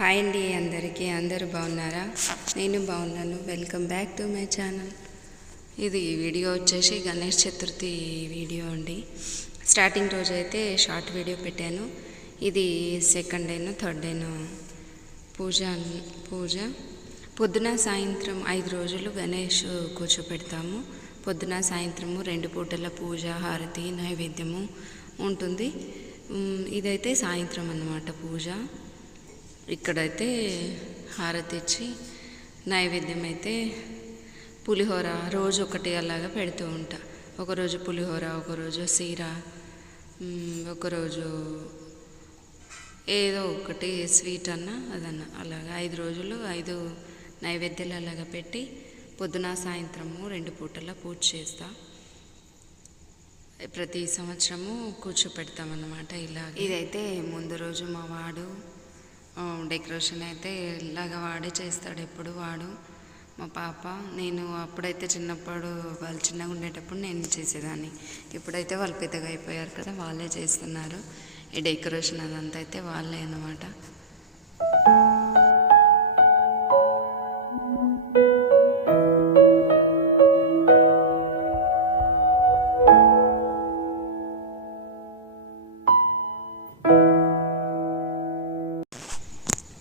Hi అండి అందరికీ. అందరూ బాగున్నారా? నేను బాగున్నాను. Welcome back to my channel. ఇది వీడియో వచ్చేసి గణేష్ చతుర్థి వీడియో అండి. స్టార్టింగ్ రోజు అయితే షార్ట్ వీడియో పెట్టాను. ఇది సెకండ్ డేను థర్డ్ డేను పూజ పూజ. పొద్దున సాయంత్రం ఐదు రోజులు గణేష్ కూర్చోపెడతాము. పొద్దున సాయంత్రము రెండు పూటల పూజ హారతి నైవేద్యము ఉంటుంది. ఇదైతే సాయంత్రం అన్నమాట పూజ. ఇక్కడైతే హారతి ఇచ్చి నైవేద్యం అయితే పులిహోర రోజు ఒకటి అలాగా పెడుతూ ఉంటా. ఒకరోజు పులిహోర ఒకరోజు సీర ఒకరోజు ఏదో ఒకటి స్వీట్ అన్న అదన్న. అలాగా ఐదు రోజులు ఐదు నైవేద్యాలు అలాగా పెట్టి పొద్దున సాయంత్రము రెండు పూటల పూజ చేస్తా. ప్రతి సంవత్సరము కూర్చోపెడతామన్నమాట ఇలా ఇదైతే ముందు రోజు మా వాడు డెకరేషన్ అయితే ఇలాగ వాడే చేస్తాడు ఎప్పుడు వాడు. మా పాప నేను అప్పుడైతే చిన్నప్పుడు వాళ్ళు చిన్నగా ఉండేటప్పుడు నేను చేసేదాన్ని. ఇప్పుడైతే వాళ్ళు పెద్దగా అయిపోయారు కదా వాళ్ళే చేస్తున్నారు. ఈ డెకరేషన్ అదంతా అయితే వాళ్ళే అనమాట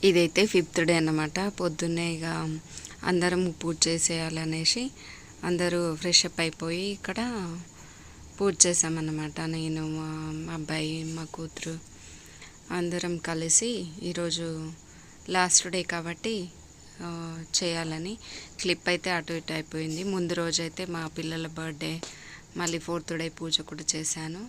ఇదైతే ఫిఫ్త్ డే అనమాట పొద్దున్నే ఇక అందరం పూజ చేసేయాలనేసి అందరూ ఫ్రెష్ అప్ అయిపోయి ఇక్కడ పూజ చేసామన్నమాట. నేను మా మా అబ్బాయి మా కూతురు అందరం కలిసి ఈరోజు లాస్ట్ డే కాబట్టి చేయాలని క్లిప్ అయితే అటు ఇటు అయిపోయింది. ముందు రోజైతే మా పిల్లల బర్త్డే మళ్ళీ ఫోర్త్ డే పూజ కూడా చేశాను.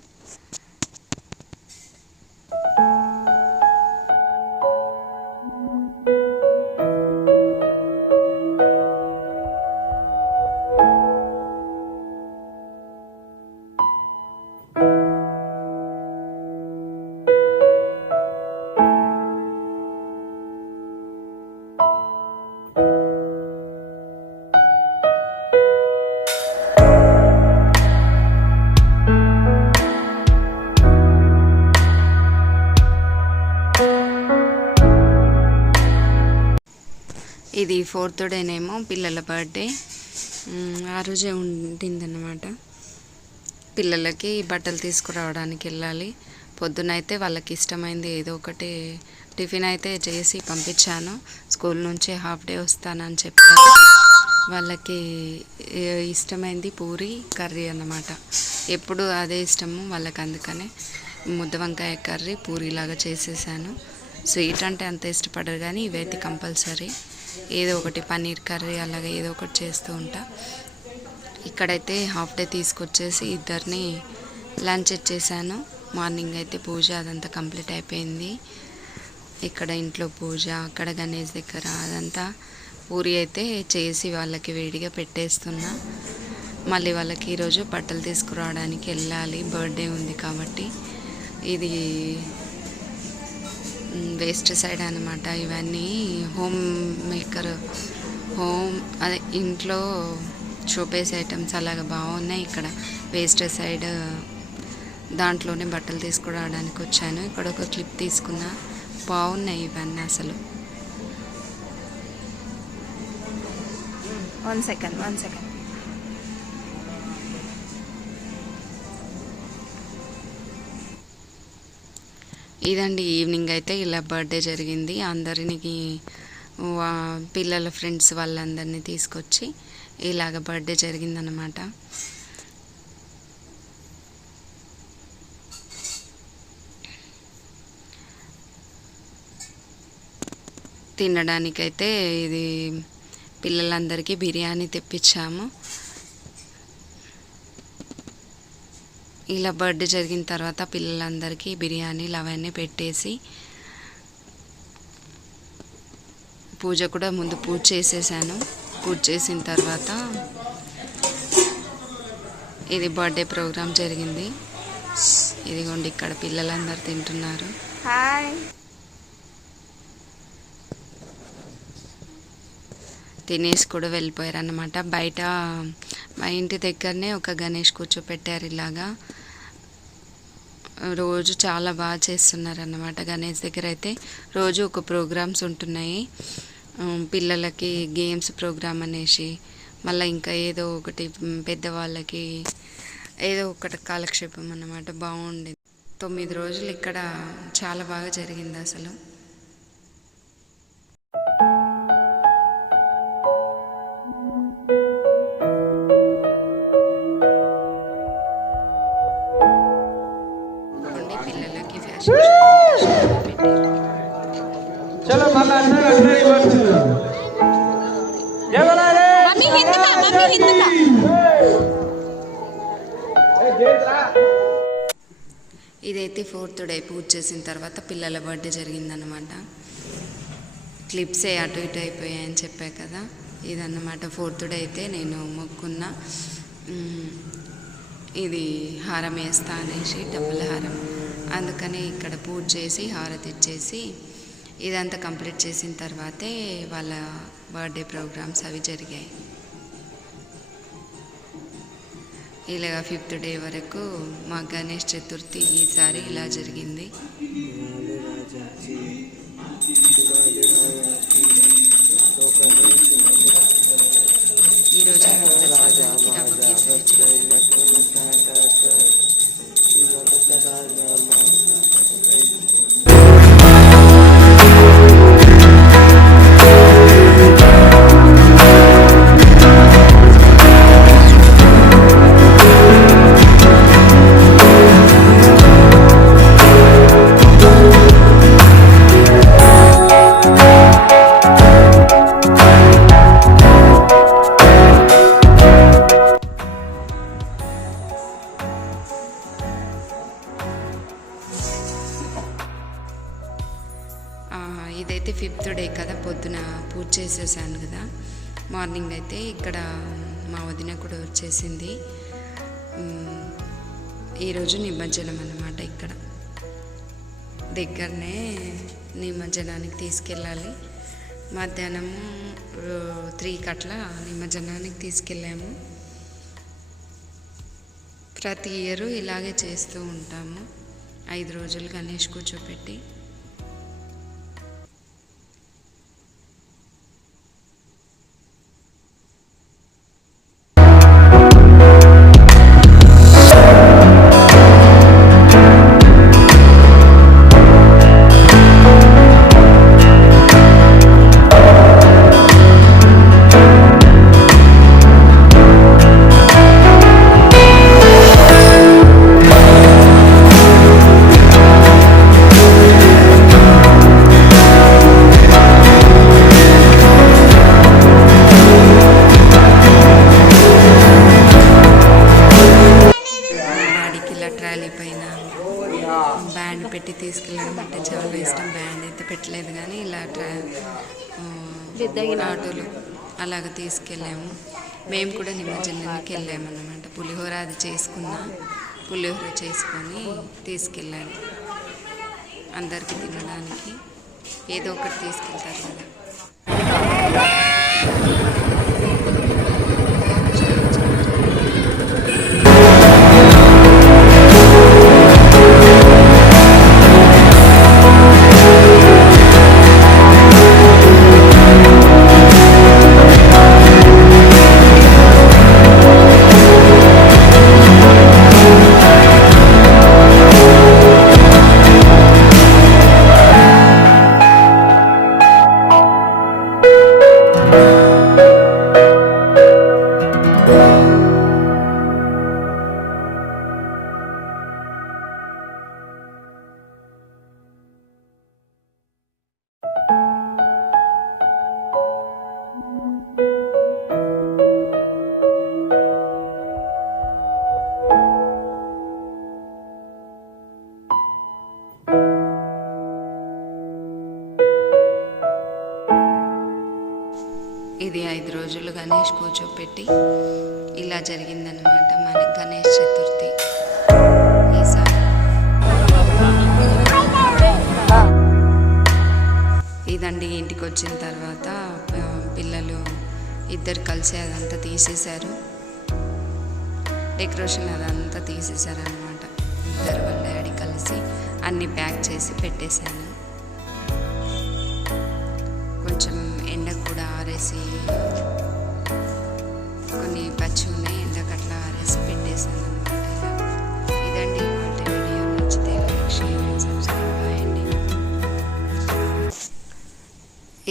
ఇది ఫోర్త్ డేనేమో పిల్లల బర్త్డే. ఆ రోజే ఉండిందన్నమాట. పిల్లలకి బట్టలు తీసుకురావడానికి వెళ్ళాలి. పొద్దునైతే వాళ్ళకి ఇష్టమైంది ఏదో ఒకటి టిఫిన్ అయితే చేసి పంపించాను. స్కూల్ నుంచి హాఫ్ డే వస్తానని చెప్పారు. వాళ్ళకి ఇష్టమైంది పూరి కర్రీ అన్నమాట. ఎప్పుడు అదే ఇష్టము వాళ్ళకి అందుకనే ముద్ద వంకాయ కర్రీ పూరిలాగా చేసేసాను. స్వీట్ అంటే అంత ఇష్టపడరు కానీ ఇవైతే కంపల్సరీ. ఏదో ఒకటి పన్నీర్ కర్రీ అలాగే ఏదో ఒకటి చేస్తూ ఉంటా. ఇక్కడైతే హాఫ్ డే తీసుకొచ్చేసి ఇద్దరిని లంచ్ ఇచ్చేసాను. మార్నింగ్ అయితే పూజ అదంతా కంప్లీట్ అయిపోయింది. ఇక్కడ ఇంట్లో పూజ అక్కడ గణేష్ దగ్గర అదంతా పూరి అయితే చేసి వాళ్ళకి వేడిగా పెట్టేస్తున్నా. మళ్ళీ వాళ్ళకి ఈరోజు బట్టలు తీసుకురావడానికి వెళ్ళాలి. బర్త్డే ఉంది కాబట్టి ఇది వేస్ట్ సైడ్ అనమాట ఇవన్నీ హోమ్ మేకర్ హోమ్ అదే ఇంట్లో షోపేస్ ఐటమ్స్ అలాగా బాగున్నాయి ఇక్కడ. వేస్ట్ సైడ్ దాంట్లోనే బట్టలు తీసుకురావడానికి వచ్చాను. ఇక్కడ ఒక క్లిప్ తీసుకున్నా. బాగున్నాయి ఇవన్నీ అసలు. వన్ సెకండ్ వన్ సెకండ్ ఇదండి ఈవినింగ్ అయితే ఇలా బర్త్డే జరిగింది. అందరికి వా- పిల్లల ఫ్రెండ్స్ వాళ్ళందరినీ తీసుకొచ్చి ఇలాగ బర్త్డే జరిగిందనమాట తినడానికైతే ఇది పిల్లలందరికీ బిర్యానీ తెప్పించాము. ఇలా బర్త్డే జరిగిన తర్వాత పిల్లలందరికీ బిర్యానీలు అవన్నీ పెట్టేసి పూజ కూడా ముందు పూజ చేసేసాను. పూజ చేసిన తర్వాత ఇది బర్త్డే ప్రోగ్రామ్ జరిగింది. ఇదిగోండి ఇక్కడ పిల్లలందరూ తింటున్నారు. హాయ్. తినేసి కూడా వెళ్ళిపోయారు అనమాట బయట మా ఇంటి దగ్గరనే ఒక గణేష్ కూర్చోపెట్టారు ఇలాగా. రోజు చాలా బాగా చేస్తున్నారు అన్నమాట గణేష్ దగ్గర అయితే. రోజు ఒక ప్రోగ్రామ్స్ ఉంటున్నాయి. పిల్లలకి గేమ్స్ ప్రోగ్రామ్ అనేసి మళ్ళీ ఇంకా ఏదో ఒకటి పెద్దవాళ్ళకి ఏదో ఒకటి కాలక్షేపం అన్నమాట. బాగుండేది. తొమ్మిది రోజులు ఇక్కడ చాలా బాగా జరిగింది అసలు. ఇదైతే ఫోర్త్ డే పూజ చేసిన తర్వాత పిల్లల బర్త్డే జరిగిందనమాట క్లిప్సే అటు ఇటు అయిపోయాయని చెప్పా కదా. ఇదన్నమాట ఫోర్త్ డే అయితే నేను మొక్కున్న ఇది హారం వేస్తా అనేసి డబ్బుల హారం. అందుకని ఇక్కడ పూజ చేసి హారతి ఇచ్చేసి ఇదంతా కంప్లీట్ చేసిన తర్వాతే వాళ్ళ బర్త్డే ప్రోగ్రామ్స్ అవి జరిగాయి. ఇలాగ ఫిఫ్త్ డే వరకు మా గణేష్ చతుర్థి ఈసారి ఇలా జరిగింది ఈరోజు ప్రసాదానికి ఫిఫ్త్ డే కదా పొద్దున పూజ చేసేసాను కదా. మార్నింగ్ అయితే ఇక్కడ మా వదిన కూడా వచ్చేసింది. ఈరోజు నిమజ్జనం అన్నమాట ఇక్కడ. దగ్గరనే నిమజ్జనానికి తీసుకెళ్ళాలి. మధ్యాహ్నం త్రీ కట్ల నిమజ్జనానికి తీసుకెళ్ళాము. ప్రతి ఇయర్ ఇలాగే చేస్తూ ఉంటాము. ఐదు రోజులు గణేష్ కూర్చోపెట్టి. ట్రాలీ పైన బ్యాండ్ పెట్టి తీసుకెళ్ళడం అంటే చాలా ఇష్టం. బ్యాండ్ అయితే పెట్టలేదు కానీ ఇలా ట్రా ఆటోలు అలాగ తీసుకెళ్ళాము. మేము కూడా నిమజ్జనానికి వెళ్ళాము అన్నమాట పులిహోర అది చేసుకున్నా పులిహోర చేసుకొని తీసుకెళ్ళాము అందరికీ తినడానికి ఏదో ఒకటి తీసుకెళ్తారు కదా. ఇది ఐదు రోజులు గణేష్ కూర్చోపెట్టి ఇలా జరిగిందనమాట మన గణేష్ చతుర్థి. ఈసారి ఇదండి ఇంటికి వచ్చిన తర్వాత పిల్లలు ఇద్దరు కలిసి అదంతా తీసేశారు. డెకరేషన్ అదంతా తీసేశారు అనమాట ఇద్దరు వాళ్ళ డాడీ కలిసి అన్నీ ప్యాక్ చేసి పెట్టేశాను.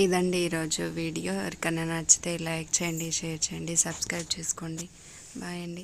ఇదండి ఈరోజు వీడియో. ఎవరికైనా నచ్చితే లైక్ చేయండి షేర్ చేయండి సబ్స్క్రైబ్ చేసుకోండి. బాయ్ అండి.